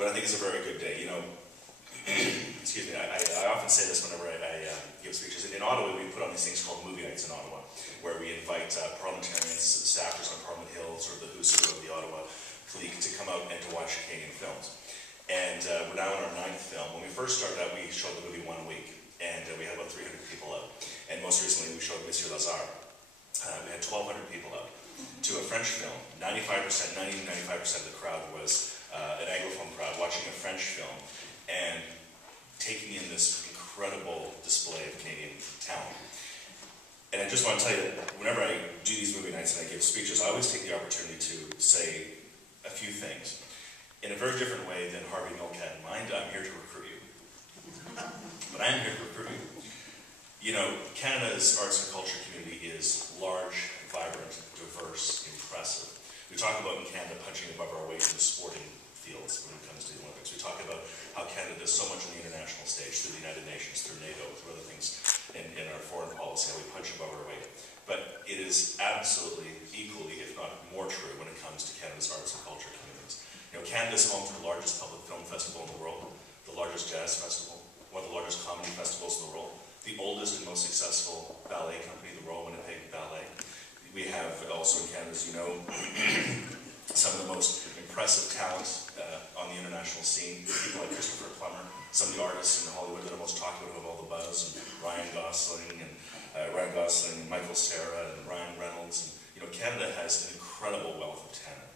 what I think is a very good day. You know, excuse me, I often say this whenever I give speeches. In Ottawa, we put on these things called movie nights in Ottawa, where we invite parliamentarians, staffers on Parliament Hill, sort of the who's who of the Ottawa clique, to come out and to watch Canadian films. And we're now in our 9th film. When we first started out, we showed the movie 1 week, and we had about 300 people out. And most recently, we showed Monsieur Lazare. We had 1,200 people out. To a French film, 95% of the crowd was an Anglophone crowd watching a French film and taking in this incredible display of Canadian talent. And I just want to tell you that whenever I do these movie nights and I give speeches, I always take the opportunity to say a few things. In a very different way than Harvey Milk had in mind, I'm here to recruit you. But I am here to recruit you. You know, Canada's arts and culture community is large, vibrant, diverse, impressive. We talk about in Canada punching above our weight in the sporting fields when it comes to the Olympics. We talk about how Canada does so much on the international stage, through the United Nations, through NATO, through other things in our foreign policy, how we punch above our weight. But it is absolutely equally, if not more true, when it comes to Canada's arts and culture communities. You know, Canada is home to the largest public film festival in the world, the largest jazz festival, one of the largest comedy festivals in the world, the oldest and most successful ballet company in the world, Winnipeg Ballet. We have also in Canada, as you know, some of the most impressive talent on the international scene. People like Christopher Plummer, some of the artists in Hollywood that are most talked about, who have all the buzz, and Ryan Gosling, and Michael Cera, and Ryan Reynolds. And, you know, Canada has an incredible wealth of talent.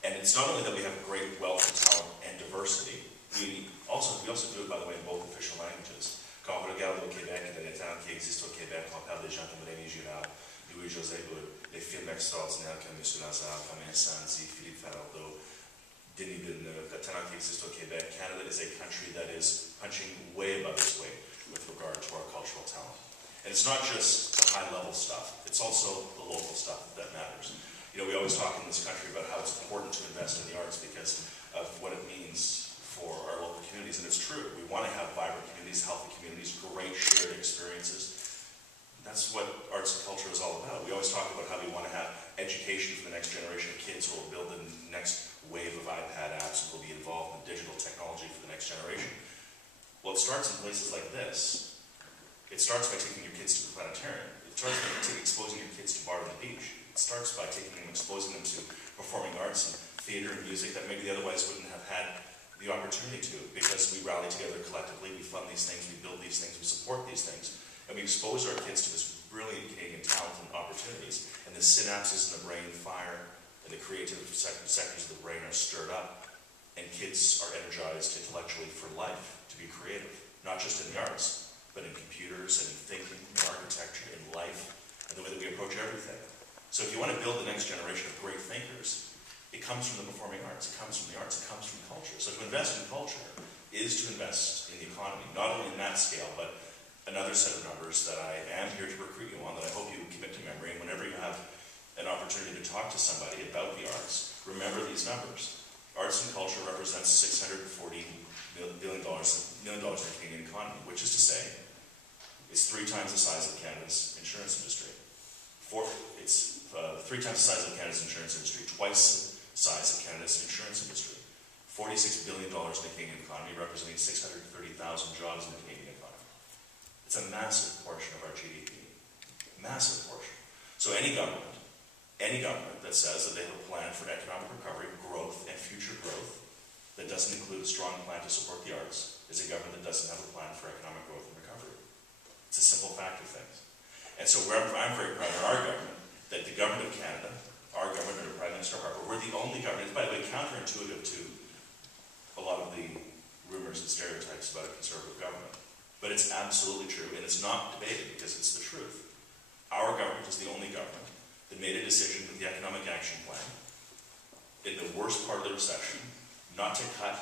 And it's not only that we have a great wealth of talent and diversity, we also do it, by the way, in both official languages. Quand on regarde au Québec, il y a des talents qui existent au Québec. On parle des gens comme Rémi Girard, Louis-José Hood, des films extraordinaires comme Monsieur Lazare, comme Incendie, Philippe Falardeau, Denis Villeneuve, the talent qui exists au Québec. Canada is a country that is punching way above its weight with regard to our cultural talent. And it's not just the high-level stuff, it's also the local stuff that matters. You know, we always talk in this country about how it's important to invest in the arts because of what it means for our local communities, and it's true. We want to have vibrant communities, healthy communities, great shared experiences. That's what arts and culture is all about. We always talk about how we want to have education for the next generation of kids who will build the next wave of iPad apps and will be involved in digital technology for the next generation. Well, it starts in places like this. It starts by taking your kids to the planetarium. It starts by exposing your kids to Bar on the Beach. It starts by exposing them to performing arts and theater and music that maybe they otherwise wouldn't have had the opportunity to, because we rally together collectively, we fund these things, we build these things, we support these things, and we expose our kids to this brilliant Canadian talent and opportunities, and the synapses in the brain fire, and the creative sectors of the brain are stirred up, and kids are energized intellectually for life, to be creative, not just in the arts, but in computers, and in thinking, in architecture, in life, and the way that we approach everything. So if you want to build the next generation of great thinkers, it comes from the performing arts, it comes from the arts, it comes from culture. So to invest in culture is to invest in the economy, not only in that scale, but another set of numbers that I am here to recruit you on, that I hope you commit to memory. And whenever you have an opportunity to talk to somebody about the arts, remember these numbers. Arts and culture represents $640 million in the Canadian economy, which is to say, it's 3 times the size of Canada's insurance industry. It's 3 times the size of Canada's insurance industry, twice the size of Canada's insurance industry. $46 billion in the Canadian economy, representing 630,000 jobs in the Canadian economy. It's a massive portion of our GDP. Massive portion. So any government that says that they have a plan for economic recovery, growth, and future growth that doesn't include a strong plan to support the arts is a government that doesn't have a plan for economic growth and recovery. It's a simple fact of things. And so I'm very proud of our government, that the government of Canada, our government under Prime Minister Harper, we're the only government, by the way, counterintuitive to a lot of the rumors and stereotypes about a conservative government. But it's absolutely true, and it's not debated because it's the truth. Our government is the only government that made a decision with the Economic Action Plan in the worst part of the recession, not to cut,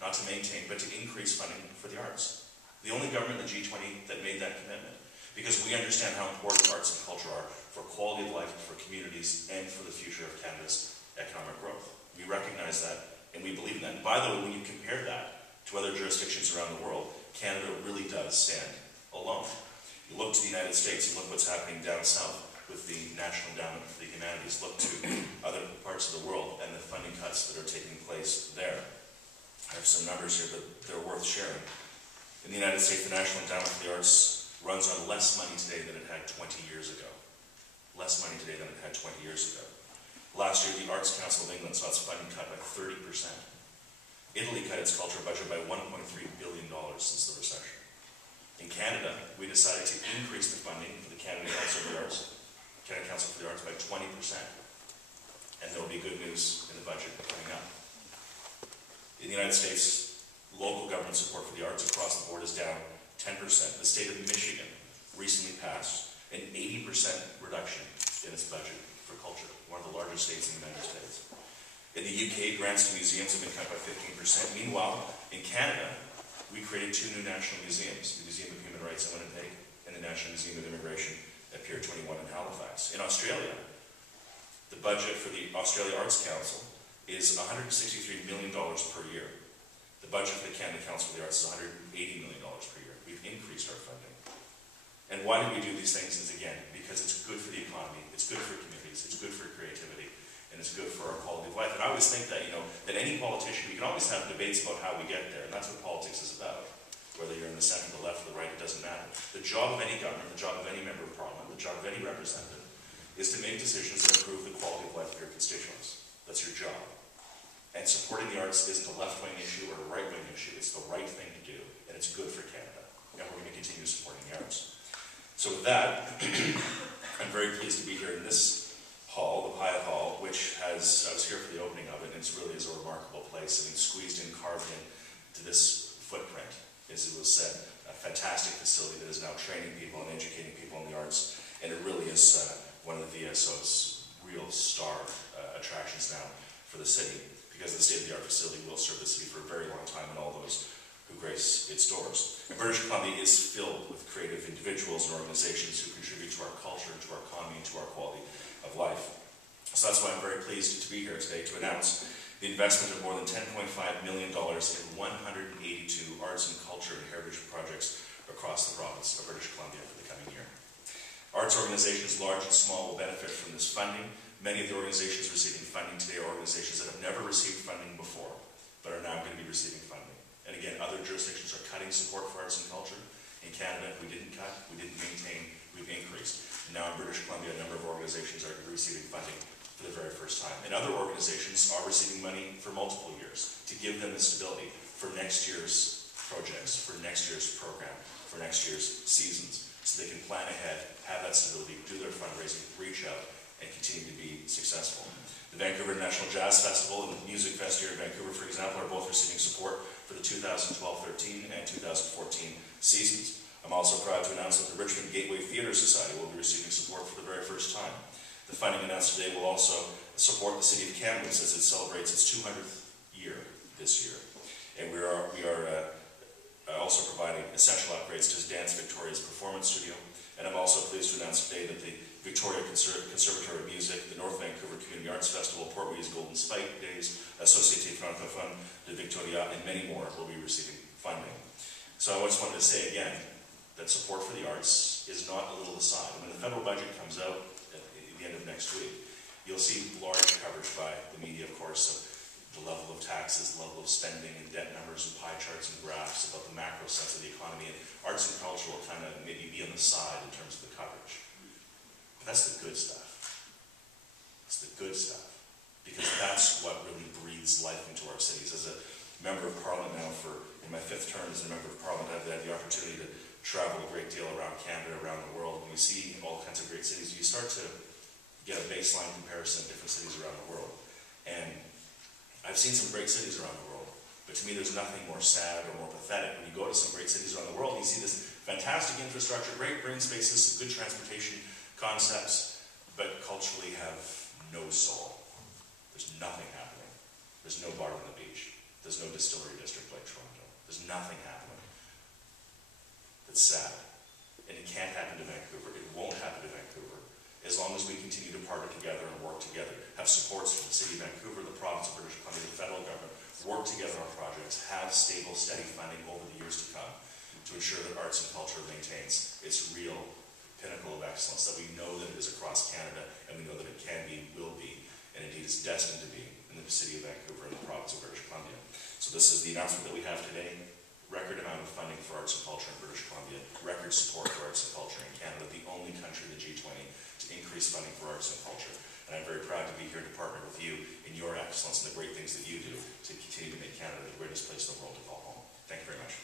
not to maintain, but to increase funding for the arts. The only government in the G20 that made that commitment. Because we understand how important arts and culture are for quality of life, for communities, and for the future of Canada's economic growth. We recognize that, and we believe in that. And by the way, when you compare that to other jurisdictions around the world, Canada really does stand alone. You look to the United States, you look what's happening down south with the National Endowment for the Humanities, look to other parts of the world and the funding cuts that are taking place there. have some numbers here, but they're worth sharing. In the United States, the National Endowment for the Arts runs on less money today than it had 20 years ago. Less money today than it had 20 years ago. Last year, the Arts Council of England saw its funding cut by 30%. Italy cut its culture budget by $1.3 billion since the recession. In Canada, we decided to increase the funding for the Canada Council for the Arts by 20%. And there will be good news in the budget coming up. In the United States, local government support for the arts across the board is down 10%. The state of Michigan recently passed an 80% reduction in its budget for culture, one of the largest states in the United States. In the UK, grants to museums have been cut by 15%. Meanwhile, in Canada, we created 2 new national museums, the Museum of Human Rights in Winnipeg and the National Museum of Immigration at Pier 21 in Halifax. In Australia, the budget for the Australia Arts Council is $163 million per year. The budget for the Canada Council for the Arts is $180 million per year. We've increased our funding. And why do we do these things? Is again, because it's good for the economy, it's good for communities, it's good for creativity, and it's good for our quality of life. And I always think that, that any politician, we can always have debates about how we get there, and that's what politics is about. Whether you're in the center, the left, or the right, it doesn't matter. The job of any government, the job of any member of parliament, the job of any representative, is to make decisions that improve the quality of life of your constituents. That's your job. And supporting the arts isn't a left-wing issue or a right-wing issue. It's the right thing to do, and it's good for Canada. And we're going to continue supporting the arts. So with that, I'm very pleased to be here in this hall, the Pyatt Hall, which has, I was here for the opening of it, and it really is a remarkable place. I mean, squeezed in, carved into this footprint, as it was said, a fantastic facility that is now training people and educating people in the arts, and it really is one of the VSO's real star attractions now for the city, because the state-of-the-art facility will serve the city for a very long time, and all those who grace its doors. And British Columbia is filled with creative individuals and organizations who contribute to our culture, to our economy, and to our quality of life. So that's why I'm very pleased to be here today to announce the investment of more than $10.5 million in 182 arts and culture and heritage projects across the province of British Columbia for the coming year. Arts organizations, large and small, will benefit from this funding. Many of the organizations receiving funding today are organizations that have never received funding before, but are now going to be receiving funding. And again, other jurisdictions are cutting support for arts and culture. In Canada, we didn't cut, we didn't maintain, we've increased. And now in British Columbia, a number of organizations are receiving funding for the very first time. And other organizations are receiving money for multiple years to give them the stability for next year's projects, for next year's program, for next year's seasons, so they can plan ahead, have that stability, do their fundraising, reach out, and continue to be successful. The Vancouver National Jazz Festival and the Music Fest here in Vancouver, for example, are both receiving support for the 2012-13 and 2014 seasons. I'm also proud to announce that the Richmond Gateway Theatre Society will be receiving support for the very first time. The funding announced today will also support the City of Kamloops as it celebrates its 200th year this year. And we are also providing essential upgrades to Dance Victoria's performance studio. And I'm also pleased to announce today that the Victoria Conservatory of Music, the North Vancouver Community Arts Festival, Port Louis Golden Spike Days, Société Francophone de Victoria, and many more will be receiving funding. So I just wanted to say again that support for the arts is not a little aside. When the federal budget comes out at the end of next week, you'll see large coverage by the media, of course, of the level of taxes, the level of spending, and debt numbers, and pie charts and graphs about the macro sense of the economy. And arts and culture will kind of maybe be on the side in terms of the coverage. But that's the good stuff. It's the good stuff. Because that's what really breathes life into our cities. As a member of Parliament now in my 5th term as a member of Parliament, I've had the opportunity to travel a great deal around Canada, around the world. When you see all kinds of great cities, you start to get a baseline comparison of different cities around the world. And I've seen some great cities around the world, but to me there's nothing more sad or more pathetic when you go to some great cities around the world and you see this fantastic infrastructure, great green spaces, some good transportation concepts, but culturally have no soul. There's nothing happening. There's no bar on the beach. There's no distillery district like Toronto. There's nothing happening. That's sad. And it can't happen to Vancouver. It won't happen to Vancouver. As long as we continue to partner together and work together, have supports from the City of Vancouver, the province of British Columbia, the federal government, work together on projects, have stable, steady funding over the years to come to ensure that arts and culture maintains its real pinnacle of excellence, that we know that it is across Canada, and we know that it can be, will be, and indeed is destined to be in the City of Vancouver and the province of British Columbia. So So this is the announcement that we have today. Record amount of funding for arts and culture in British Columbia, record support for arts and culture in Canada, the only country in the G20 to increase funding for arts and culture. And I'm very proud to be here to partner with you in your excellence and the great things that you do to continue to make Canada the greatest place in the world to call home. Thank you very much.